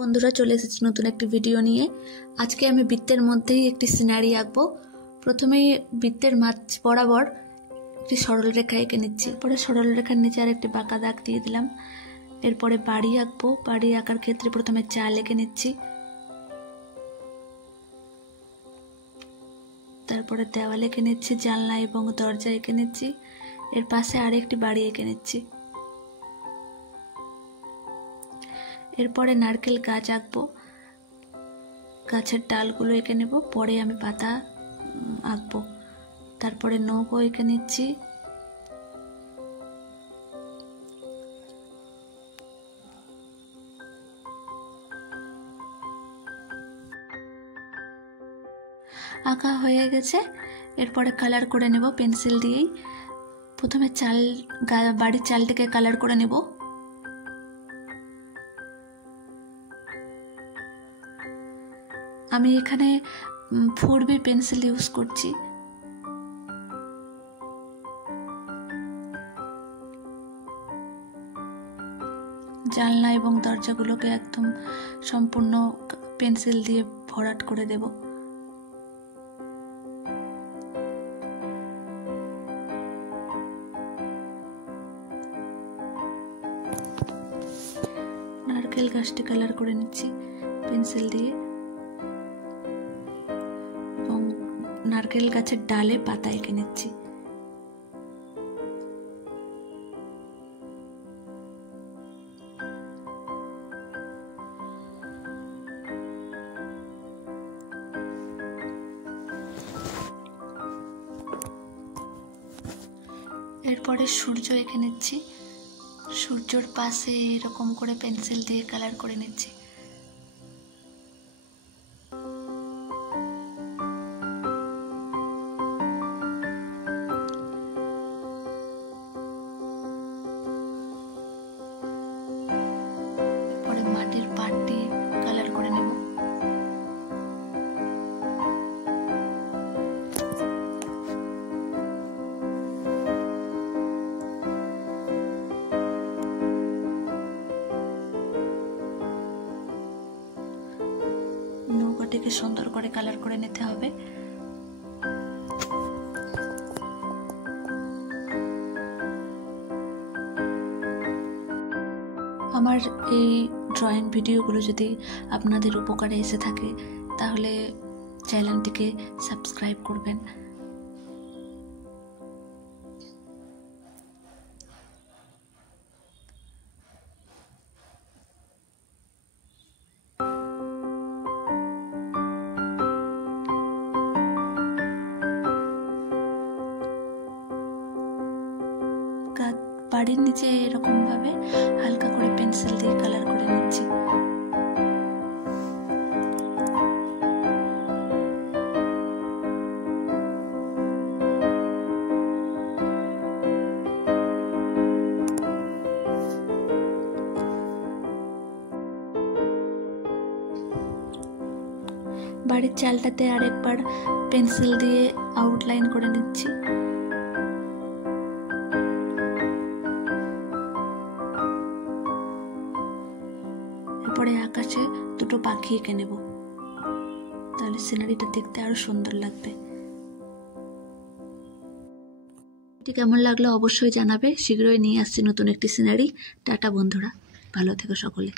বন্ধুরা চলে এসেছি নতুন একটি ভিডিও নিয়ে। আজকে আমি বৃত্তের মধ্যেই একটি সিনারি আঁকবো। প্রথমেই বৃত্তের মাঝ বরাবর একটি সরল রেখা এঁকে নিচ্ছি। পরে সরল রেখার নিচে আর একটি বাঁকা দাগ দিয়ে দিলাম। এরপরে বাড়ি আঁকবো। বাড়ি আঁকার ক্ষেত্রে প্রথমে চাল এঁকে নিচ্ছি, তারপরে দেওয়াল এঁকে নিচ্ছি, জানলা এবং দরজা এঁকে নিচ্ছি। এর পাশে আরেকটি বাড়ি এঁকে নিচ্ছি। এরপরে নারকেল গাছ আঁকবো। গাছের ডালগুলো এঁকে নেব, পরে আমি পাতা আঁকবো। তারপরে নৌকো এঁকে নিচ্ছি। আঁকা হয়ে গেছে। এরপরে কালার করে নেব পেন্সিল দিয়েই। প্রথমে বাড়ির চালটাকে কালার করে নেব। আমি এখানে 4B পেন্সিল ইউজ করছি। জানলা এবং দরজাগুলোকে একদম সম্পূর্ণ পেন্সিল দিয়ে ভরাট করে দেব। নারকেল গাছটি কালার করে নিচ্ছি পেন্সিল দিয়ে এবং নারকেল গাছের ডালে পাতা এঁকে নিচ্ছি। এরপরে সূর্য এঁকে নিচ্ছি। সূর্যর পাশে এরকম করে পেন্সিল দিয়ে কালার করে নিচ্ছি। এরপরে মাটির পাটটি কালার করে নেব। নৌকাটিকে সুন্দর করে কালার করে নিতে হবে। আমার এই ড্রয়িং ভিডিওগুলো যদি আপনাদের উপকারে এসে থাকে তাহলে চ্যানেলটিকে সাবস্ক্রাইব করবেন। বাড়ির নিচে এরকম ভাবে হালকা করে পেন্সিল দিয়ে কালার করে নিচ্ছি। বাড়ির চালটাতে আরেকবার পেন্সিল দিয়ে আউটলাইন করে নিচ্ছি। এরপরে আকাশে দুটো পাখি এঁকে নেব, তাহলে সিনারিটা দেখতে আরো সুন্দর লাগবে। এটি কেমন লাগলো অবশ্যই জানাবে। শীঘ্রই নিয়ে আসছি নতুন একটি সিনারি। টাটা বন্ধুরা, ভালো থেকো সকলে।